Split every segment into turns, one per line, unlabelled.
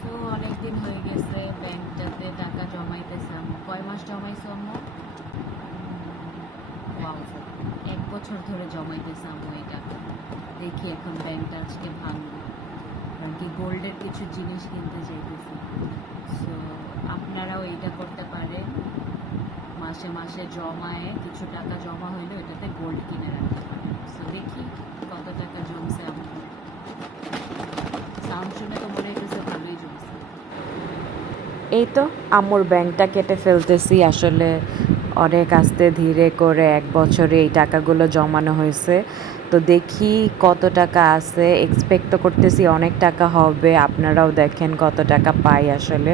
তো অনেকদিন হয়ে গেছে ব্যাংকটাতে টাকা জমাইতেছে আম্মু। কয় মাস জমাইছো আম্মু? এক বছর। ধরে জমাইতেছে আম্মু এই টাকা দেখি এখন ব্যাংকটা আজকে ভাঙবে। কারণ কি গোল্ডের কিছু জিনিস কিনতে চাইতেছি। সো আপনারাও এইটা করতে পারেন। মাসে মাসে জমায়ে কিছু টাকা জমা হইল এটাতে গোল্ড কিনে রাখতে পারেন। সো দেখি কত টাকা জমছে আমার সাউন্ড শুনে তো মনে হইতেছে
এই তো আম্মুর ব্যাংকটা কেটে ফেলতেছি। আসলে অনেক আস্তে ধীরে করে এক বছরে এই টাকাগুলো জমানো হয়েছে। তো দেখি কত টাকা আছে। এক্সপেক্ট তো করতেছি অনেক টাকা হবে। আপনারাও দেখেন কত টাকা পাই আসলে।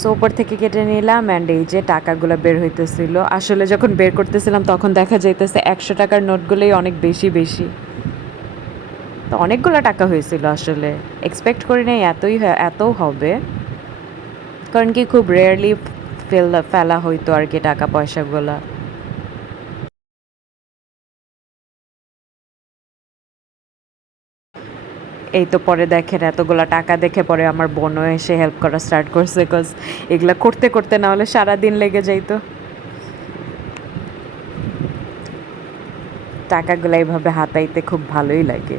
সো উপর থেকে কেটে নিলাম অ্যান্ড এই যে টাকাগুলো বের হইতেছিল। আসলে যখন বের করতেছিলাম তখন দেখা যাইতেছে একশো টাকার নোটগুলোই অনেক বেশি বেশি। তো অনেকগুলো টাকা হয়েছিল আসলে। এক্সপেক্ট করি নাই এতই এত হবে। কারণ কি খুব রেয়ারলি ফেলা ফেলা হইতো আর কি টাকা পয়সাগুলো। এই তো পরে দেখেন এতগুলো টাকা দেখে পরে আমার বোনও এসে হেল্প করা স্টার্ট করছে বিকজ এগুলা করতে করতে না হলে সারাদিন লেগে যাইতো। টাকাগুলো এইভাবে হাতাইতে খুব ভালোই লাগে।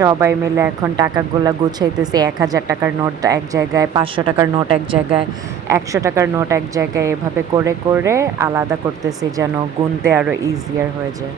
সবাই মিলে
এখন টাকাগুলো গুছাইতেছে। এক হাজার টাকার নোট এক জায়গায়, পাঁচশো টাকার নোট এক জায়গায়, একশো টাকার নোট এক জায়গায়। এভাবে করে করে আলাদা করতেছি যেন গুনতে আরও ইজিয়ার হয়ে যায়।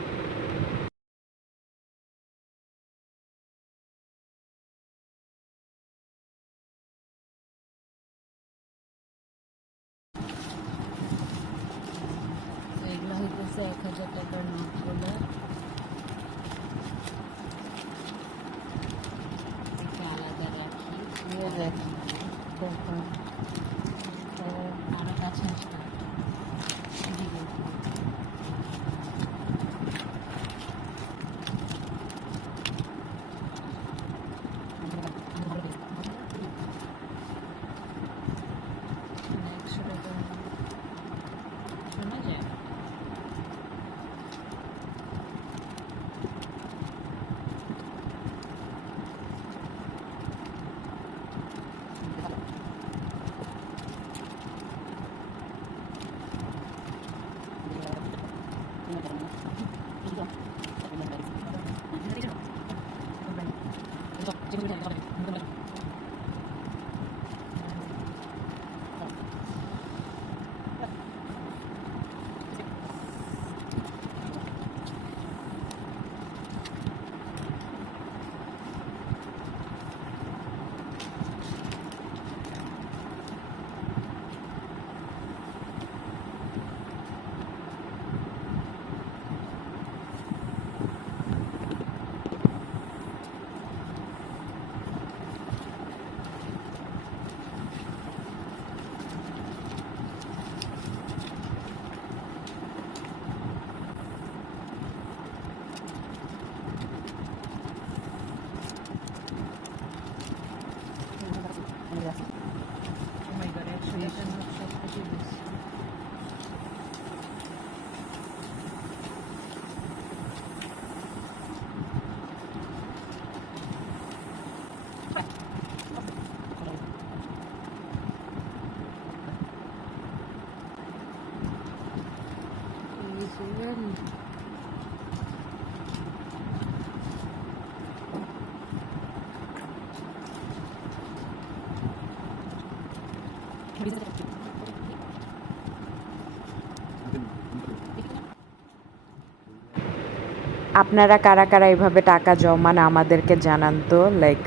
আপনারা কারা কারা এভাবে টাকা জমান, আমাদেরকে জানান তো লাইক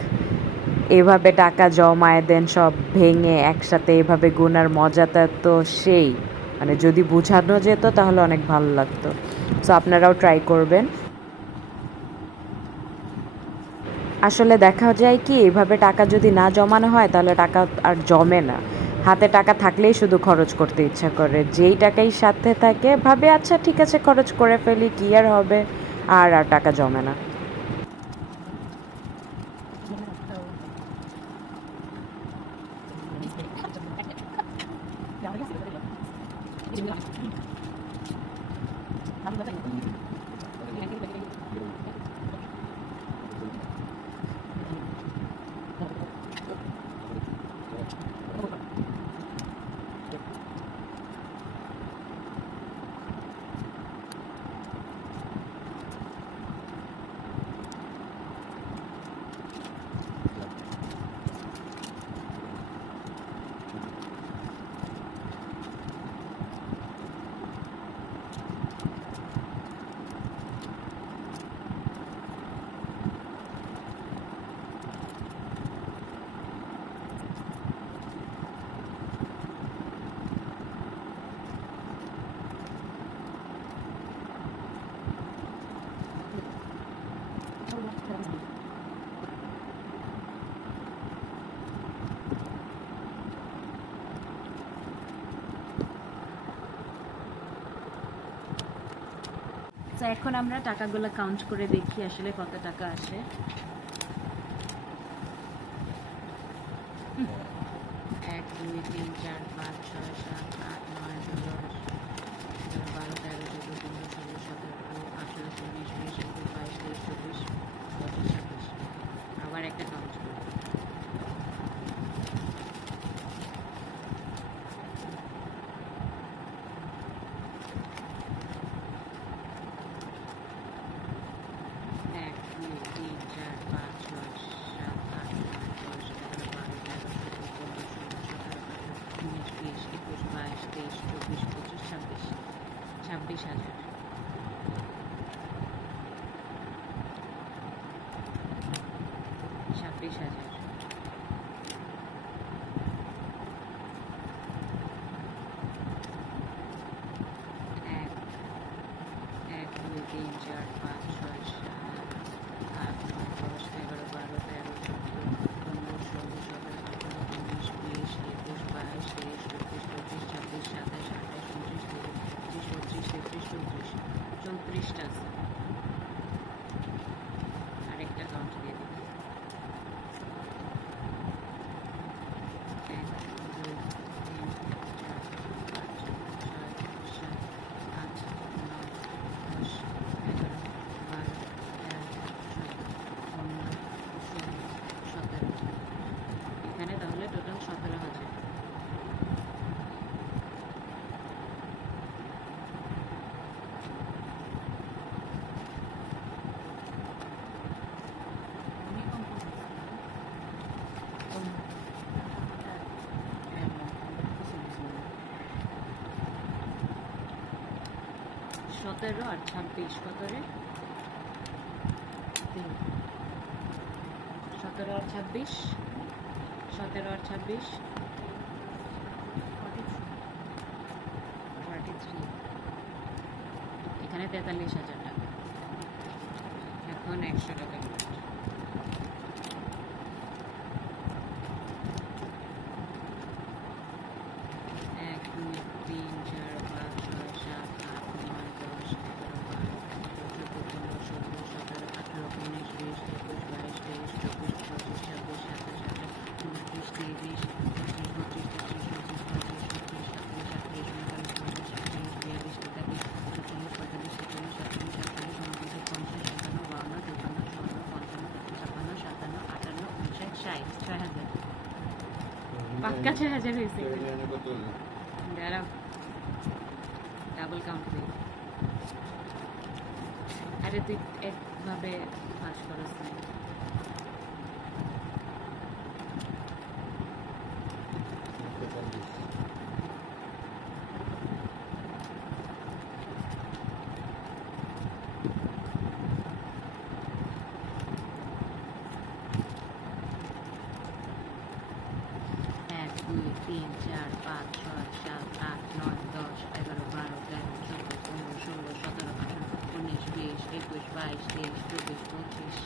এভাবে টাকা জমায় দেন, সব ভেঙে একসাথে এভাবে গোনার মজাটা তো সেই। মানে যদি বোঝানো যেত তাহলে অনেক ভালো লাগতো। সো আপনারাও ট্রাই করবেন। আসলে দেখা যায় কি, এভাবে টাকা যদি না জমানো হয় তাহলে টাকা আর জমে না। হাতে টাকা থাকলেই শুধু খরচ করতে ইচ্ছা করে। যেই টাকাই সাথে থাকে ভাবে আচ্ছা ঠিক আছে খরচ করে ফেলি কী আর হবে? আর আর টাকা জমে না।
তো এখন আমরা টাকাগুলো কাউন্ট করে দেখি আসলে কত টাকা আসে। এক, দুই, তিন, চার, পাঁচ, ছয়, সাত 非常 সতেরো আর ছাব্বিশ, কত রে? সতেরো আর ছাব্বিশ, সতেরো আর ছাব্বিশ থ্রি এখানে তেতাল্লিশ হাজার টাকা। এখন একশো টাকা। পাক্কা ছয় হাজার হয়েছে। দাঁড়াও। ডাবল কাউন্ট করি। আরে তুই একভাবে পাস করস না। বিশ একুশ বাইশ তেইশ চব্বিশ পঁচিশ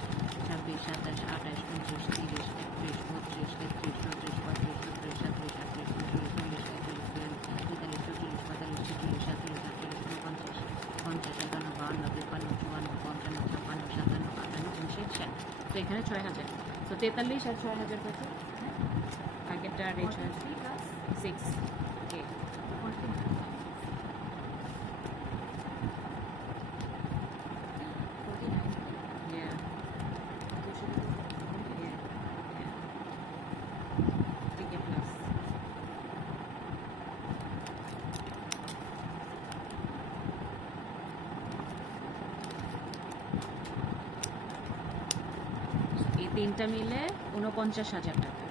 ছাব্বিশ সাতাশ আঠাশ উনত্রিশ তিরিশ একত্রিশ বত্রিশ তেত্রিশ চৌত্রিশ পঁয়ত্রিশ ছত্রিশ সাতত্রিশ আটত্রিশ উনত্রিশ চল্লিশ একচল্লিশ তেতাল্লিশ চৌচল্লিশ পঁয়তাল্লিশ ছেচল্লিশ সাতচল্লিশ উনপঞ্চাশ পঞ্চাশ একান্ন বাহান্ন তিপ্পান্ন চুয়ান্ন পঞ্চান্ন ছাপ্পান্ন সাতান্ন আটান্ন উনষাট ষাট তো এখানে ছয় হাজার তো তেতাল্লিশ আর ছয় হাজার কত আগেরটা আর এই ছয় সিক্স ওকে তিনটা মিলে উনপঞ্চাশ হাজার টাকা।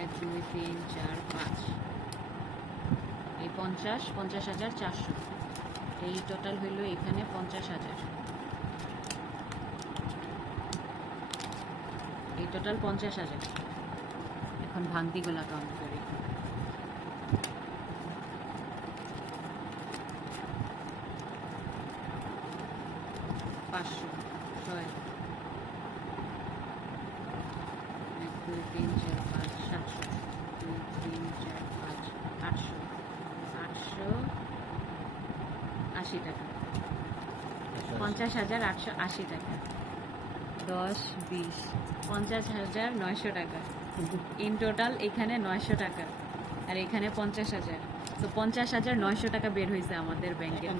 এক, দুই, তিন, চার, পাঁচ। এই পঞ্চাশ পঞ্চাশ হাজার চারশো। এই টোটাল হইল এখানে পঞ্চাশ হাজার। এই টোটাল পঞ্চাশ হাজার। এখন ভাঙতিগুলা কাউন্ট করি পাঁচশো, ছয় দুই, তিন, চার, পাঁচ, সাতশো, দুই, তিন, চার, পাঁচ, আটশো আটশো আশি টাকা। পঞ্চাশ হাজার আটশো আশি টাকা। দশ, বিশ, পঞ্চাশ হাজার নয়শো টাকা। ইন টোটাল এখানে নয়শো টাকা। আর এখানে পঞ্চাশ হাজার। তো পঞ্চাশ হাজার নয়শো টাকা বের হয়েছে আমাদের ব্যাংকের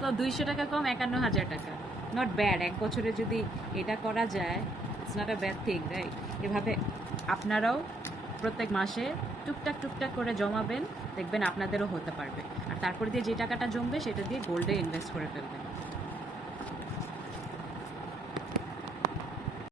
তো দুইশো টাকা কম, একান্ন হাজার টাকা। নট ব্যাড এক বছরে যদি এটা করা যায় it's not a bad thing right এভাবে আপনারাও প্রত্যেক মাসে টুকটাক টুকটাক করে জমাবেন, দেখবেন আপনাদেরও হতে পারবে। আর তারপরে দিয়ে যে টাকাটা জমবে, সেটা দিয়ে গোল্ডে ইনভেস্ট করে ফেলবেন।